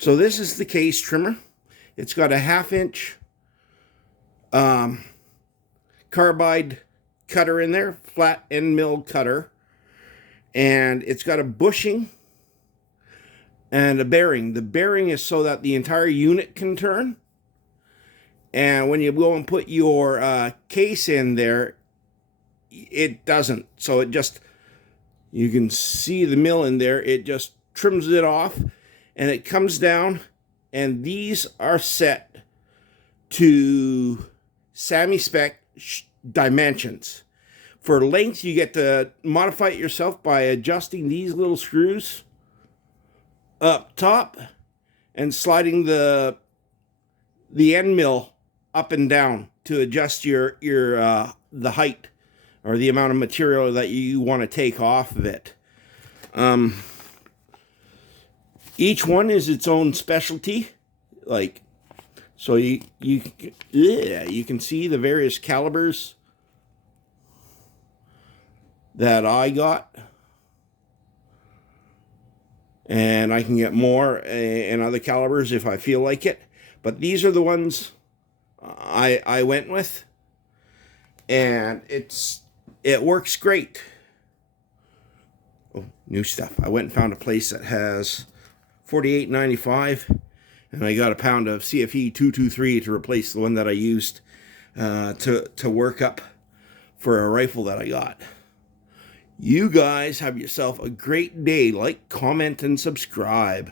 So this is the case trimmer. It's got a 1/2 inch carbide cutter in there, flat end mill cutter, and it's got a bushing and a bearing. The bearing is so that the entire unit can turn, and when you go and put your case in there, it doesn't. So it just, you can see the mill in there, it just trims it off, and it comes down, and these are set to SAMI spec dimensions. For length, you get to modify it yourself by adjusting these little screws up top and sliding the end mill up and down to adjust your the height or the amount of material that you want to take off of it. Each one is its own specialty, like, so you can see the various calibers that I got, and I can get more and other calibers if I feel like it, but these are the ones I went with, and it works great. Oh, new stuff. I went and found a place that has $48.95, and I got a pound of CFE 223 to replace the one that I used to work up for a rifle that I got. You guys have yourself a great day. Like, comment, and subscribe.